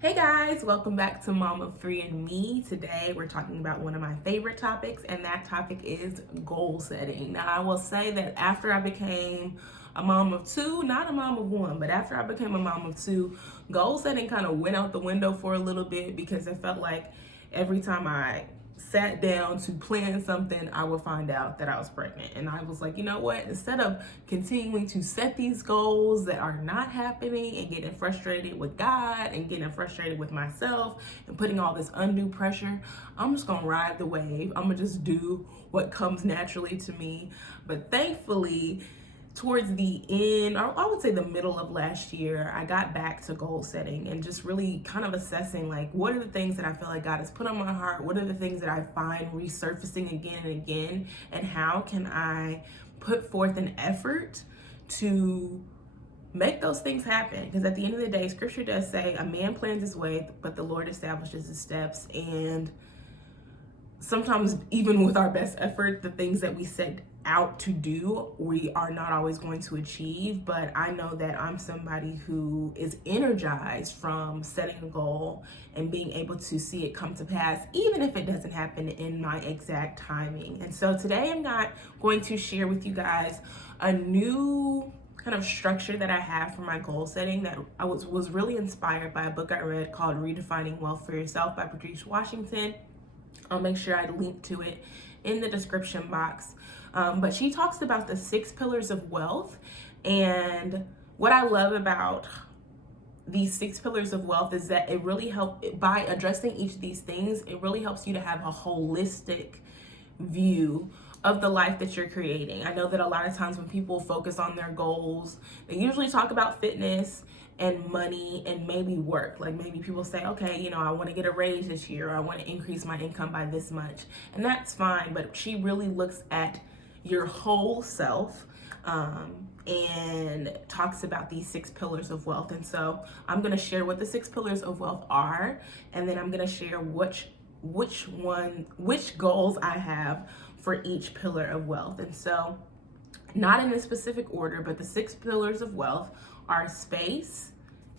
Hey guys, welcome back to Mom of Three and Me. Today we're talking about one of my favorite topics, and that topic is goal setting. Now, I will say that after I became a mom of two, not a mom of one, but after I became a mom of two, goal setting kind of went out the window for a little bit because it felt like every time I sat down to plan something, I would find out that I was pregnant. And I was like, you know what? Instead of continuing to set these goals that are not happening and getting frustrated with God and getting frustrated with myself and putting all this undue pressure, I'm just gonna ride the wave. I'm gonna just do what comes naturally to me. But thankfully, towards the end, or I would say the middle of last year, I got back to goal setting and just really kind of assessing like what are the things that I feel like God has put on my heart, what are the things that I find resurfacing again and again, and how can I put forth an effort to make those things happen. Because at the end of the day, scripture does say a man plans his way, but the Lord establishes his steps. And sometimes even with our best effort, the things that we set out to do, we are not always going to achieve. But I know that I'm somebody who is energized from setting a goal and being able to see it come to pass, even if it doesn't happen in my exact timing. And so today I'm not going to share with you guys a new kind of structure that I have for my goal setting that I was really inspired by a book I read called Redefining Wealth for Yourself by Patrice Washington. I'll make sure I link to it in the description box. But she talks about the 6 pillars of wealth. And what I love about these 6 pillars of wealth is that it really helps, by addressing each of these things, it really helps you to have a holistic view of the life that you're creating. I know that a lot of times when people focus on their goals, they usually talk about fitness and money and maybe work. Like maybe people say, okay, you know, I want to get a raise this year, or I want to increase my income by this much. And that's fine, but she really looks at your whole self and talks about these 6 pillars of wealth. And so I'm going to share what the 6 pillars of wealth are, and then I'm going to share which goals I have for each pillar of wealth. And so, not in a specific order, but the 6 pillars of wealth are space,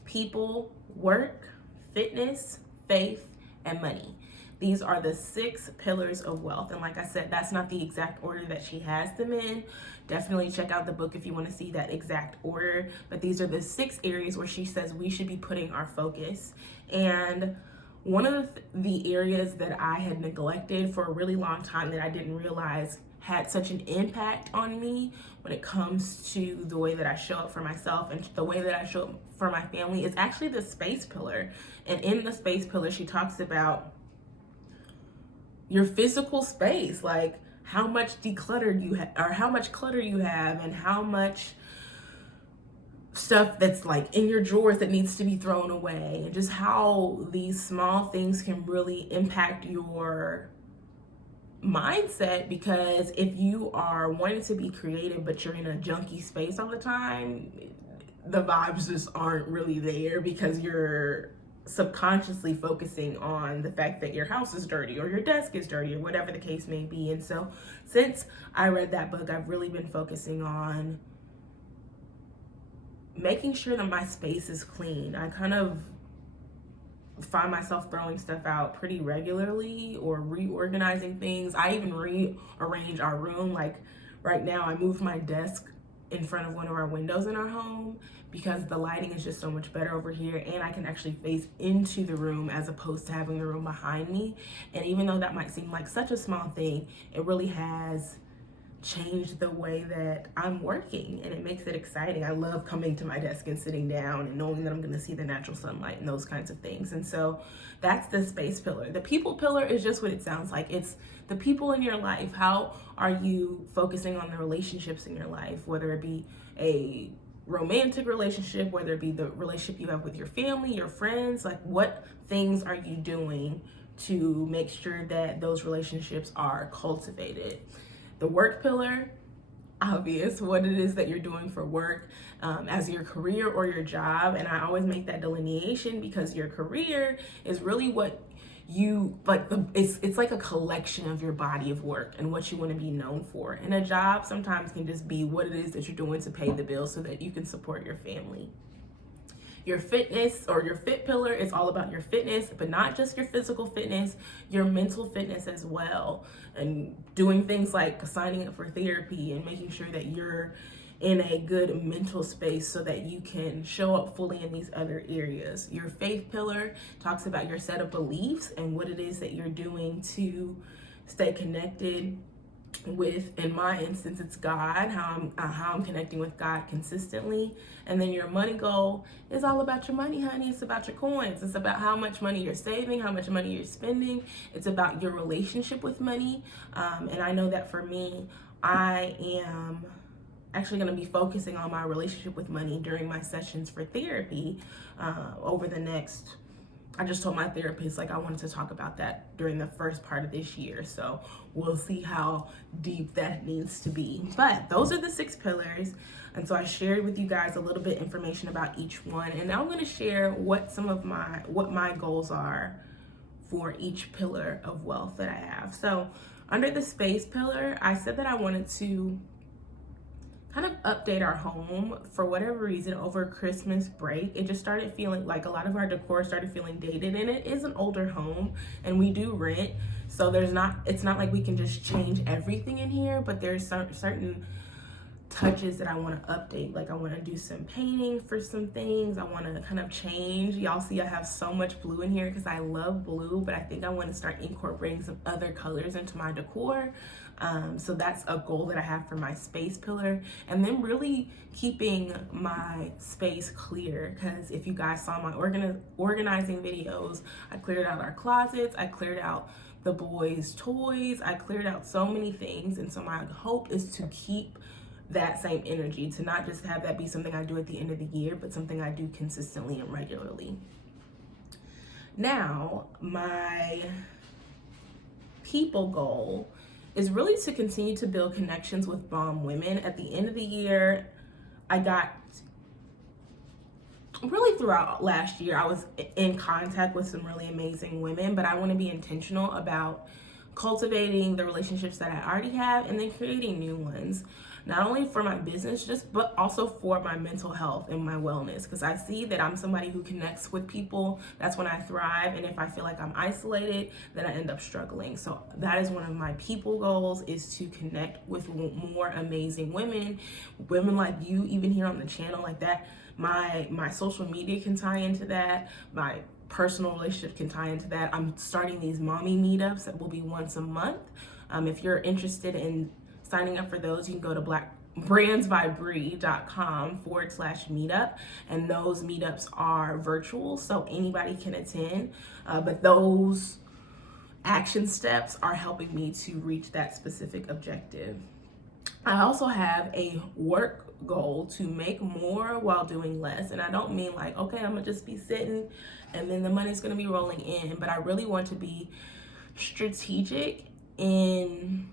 people, work, fitness, faith, and money. These are the 6 pillars of wealth. And like I said, that's not the exact order that she has them in. Definitely check out the book if you want to see that exact order. But these are the 6 areas where she says we should be putting our focus. And one of the areas that I had neglected for a really long time that I didn't realize had such an impact on me when it comes to the way that I show up for myself and the way that I show up for my family is actually the space pillar. And in the space pillar, she talks about your physical space, like how much decluttered you have, or how much clutter you have, and how much stuff that's like in your drawers that needs to be thrown away, and just how these small things can really impact your mindset. Because if you are wanting to be creative but you're in a junky space all the time, the vibes just aren't really there because you're subconsciously focusing on the fact that your house is dirty or your desk is dirty or whatever the case may be. And so since I read that book, I've really been focusing on making sure that my space is clean. I kind of find myself throwing stuff out pretty regularly or reorganizing things. I even rearrange our room. Like right now, I moved my desk in front of one of our windows in our home because the lighting is just so much better over here, and I can actually face into the room as opposed to having the room behind me. And even though that might seem like such a small thing, it really has changed the way that I'm working, and it makes it exciting. I love coming to my desk and sitting down and knowing that I'm going to see the natural sunlight and those kinds of things. And so that's the space pillar. The people pillar is just what it sounds like. It's the people in your life. How are you focusing on the relationships in your life, whether it be a romantic relationship, whether it be the relationship you have with your family, your friends? Like, what things are you doing to make sure that those relationships are cultivated? The work pillar, obvious, what it is that you're doing for work as your career or your job. And I always make that delineation because your career is really what you like. It's like a collection of your body of work and what you want to be known for. And a job sometimes can just be what it is that you're doing to pay the bills so that you can support your family. Your fitness or your fit pillar is all about your fitness, but not just your physical fitness, your mental fitness as well. And doing things like signing up for therapy and making sure that you're in a good mental space so that you can show up fully in these other areas. Your faith pillar talks about your set of beliefs and what it is that you're doing to stay connected with, in my instance, it's God, how I'm connecting with God consistently. And then your money goal is all about your money, honey. It's about your coins. It's about how much money you're saving, how much money you're spending. It's about your relationship with money. And I know that for me, I am actually going to be focusing on my relationship with money during my sessions for therapy over the next, I just told my therapist like I wanted to talk about that during the first part of this year. So we'll see how deep that needs to be. But those are the 6 pillars. And so I shared with you guys a little bit information about each one. And now I'm going to share what my goals are for each pillar of wealth that I have. So under the space pillar, I said that I wanted to kind of update our home. For whatever reason, over Christmas break, it just started feeling like a lot of our decor started feeling dated, and it is an older home and we do rent, so it's not like we can just change everything in here, but there's certain touches that I want to update. Like I want to do some painting for some things. I want to kind of change. Y'all see I have so much blue in here because I love blue, but I think I want to start incorporating some other colors into my decor. So that's a goal that I have for my space pillar. And then really keeping my space clear, because if you guys saw my organizing videos, I cleared out our closets, I cleared out the boys' toys, I cleared out so many things. And so my hope is to keep that same energy, to not just have that be something I do at the end of the year, but something I do consistently and regularly. Now, my people goal is really to continue to build connections with bomb women. At the end of the year, I got, really throughout last year, I was in contact with some really amazing women, but I want to be intentional about cultivating the relationships that I already have and then creating new ones. Not only for my business, but also for my mental health and my wellness, because I see that I'm somebody who connects with people. That's when I thrive. And if I feel like I'm isolated, then I end up struggling. So that is one of my people goals, is to connect with more amazing women like you, even here on the channel, like that. My social media can tie into that. My personal relationship can tie into that. I'm starting these mommy meetups that will be once a month. If you're interested in signing up for those, you can go to brandsbybrie.com/meetup, and those meetups are virtual, so anybody can attend, but those action steps are helping me to reach that specific objective. I also have a work goal to make more while doing less, and I don't mean like, okay, I'm gonna just be sitting and then the money's gonna be rolling in, but I really want to be strategic in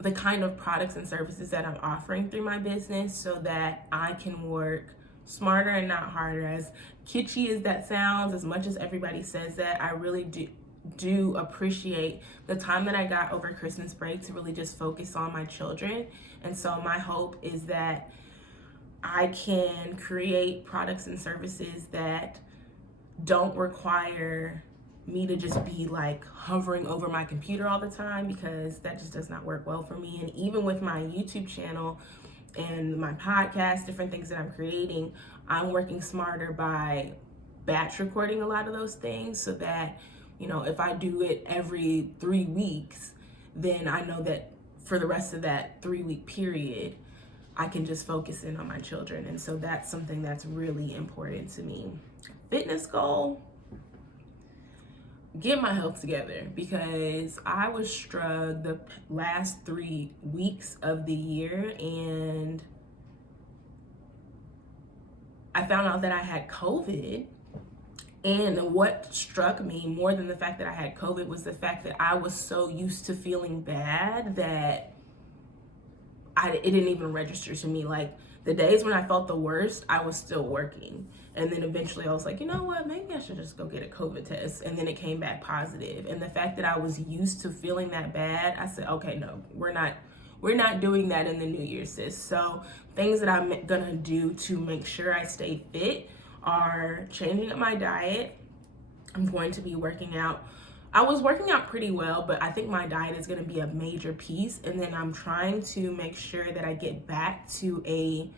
the kind of products and services that I'm offering through my business, so that I can work smarter and not harder. As kitschy as that sounds, as much as everybody says that, I really do appreciate the time that I got over Christmas break to really just focus on my children. And so my hope is that I can create products and services that don't require me to just be like hovering over my computer all the time, because that just does not work well for me. And even with my YouTube channel and my podcast, different things that I'm creating, I'm working smarter by batch recording a lot of those things, so that, you know, if I do it every 3 weeks, then I know that for the rest of that 3-week period, I can just focus in on my children. And so that's something that's really important to me. Fitness goal, get my health together, because I was struck the last 3 weeks of the year, and I found out that I had COVID. And what struck me more than the fact that I had COVID was the fact that I was so used to feeling bad that it didn't even register to me. Like the days when I felt the worst, I was still working. And then eventually I was like, you know what, maybe I should just go get a COVID test. And then it came back positive. And the fact that I was used to feeling that bad, I said, okay, no, we're not we're not doing that in the new year, sis. So things that I'm gonna do to make sure I stay fit are changing up my diet. I'm going to be working out. I was working out pretty well, but I think my diet is going to be a major piece. And then I'm trying to make sure that I get back to a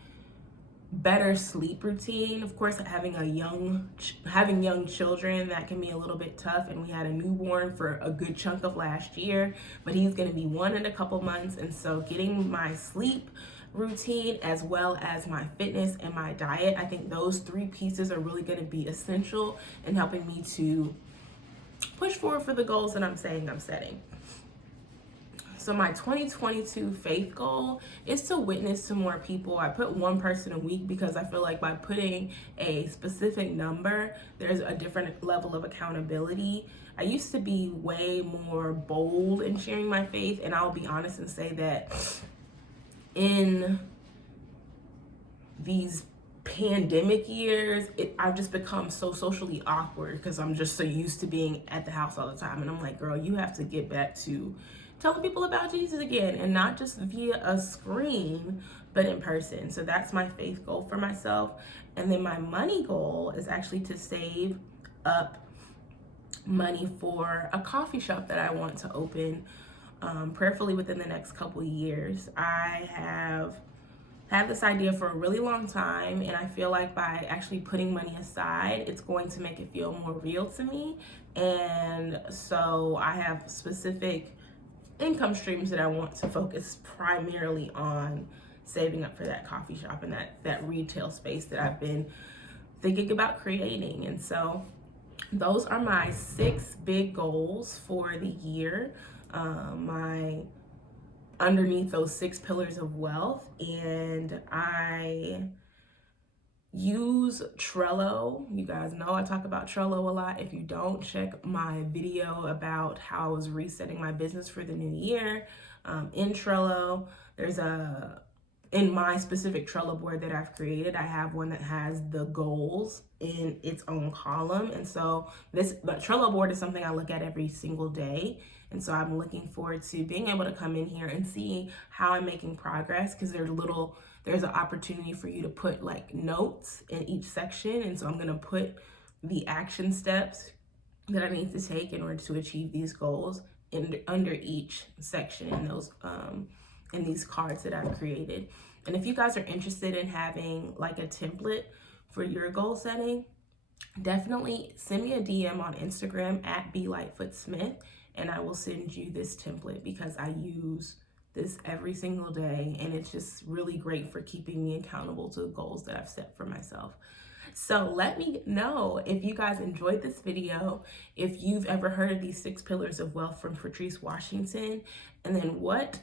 better sleep routine. Of course, having young children, that can be a little bit tough, and we had a newborn for a good chunk of last year, but he's going to be 1 in a couple months. And so getting my sleep routine as well as my fitness and my diet, I think those 3 pieces are really going to be essential in helping me to push forward for the goals that I'm saying I'm setting. So my 2022 faith goal is to witness to more people. I put 1 person a week because I feel like by putting a specific number, there's a different level of accountability. I used to be way more bold in sharing my faith, and I'll be honest and say that in these pandemic years, I've just become so socially awkward because I'm just so used to being at the house all the time. And I'm like, girl, you have to get back to telling people about Jesus again, and not just via a screen, but in person. So that's my faith goal for myself. And then my money goal is actually to save up money for a coffee shop that I want to open, prayerfully within the next couple years. I have had this idea for a really long time, and I feel like by actually putting money aside, it's going to make it feel more real to me. And so I have specific income streams that I want to focus primarily on saving up for that coffee shop and that retail space that I've been thinking about creating. And so those are my 6 big goals for the year. Underneath those 6 pillars of wealth, and I use Trello. You guys know I talk about Trello a lot. If you don't, check my video about how I was resetting my business for the new year. In Trello, in my specific Trello board that I've created, I have one that has the goals in its own column. And so the Trello board is something I look at every single day. And so I'm looking forward to being able to come in here and see how I'm making progress, because there's an opportunity for you to put like notes in each section. And so I'm going to put the action steps that I need to take in order to achieve these goals under each section in these cards that I've created. And if you guys are interested in having like a template for your goal setting, definitely send me a DM on Instagram at Brieanna Lightfoot Smith, and I will send you this template because I use this every single day, and it's just really great for keeping me accountable to the goals that I've set for myself. So let me know if you guys enjoyed this video, if you've ever heard of these 6 pillars of wealth from Patrice Washington, and then what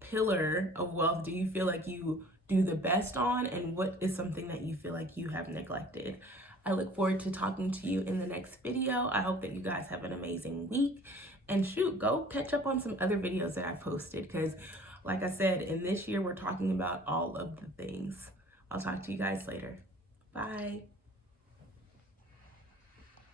pillar of wealth do you feel like you do the best on, and what is something that you feel like you have neglected. I look forward to talking to you in the next video. I hope that you guys have an amazing week, and go catch up on some other videos that I posted, because like I said, in this year we're talking about all of the things. I'll talk to you guys later. Bye.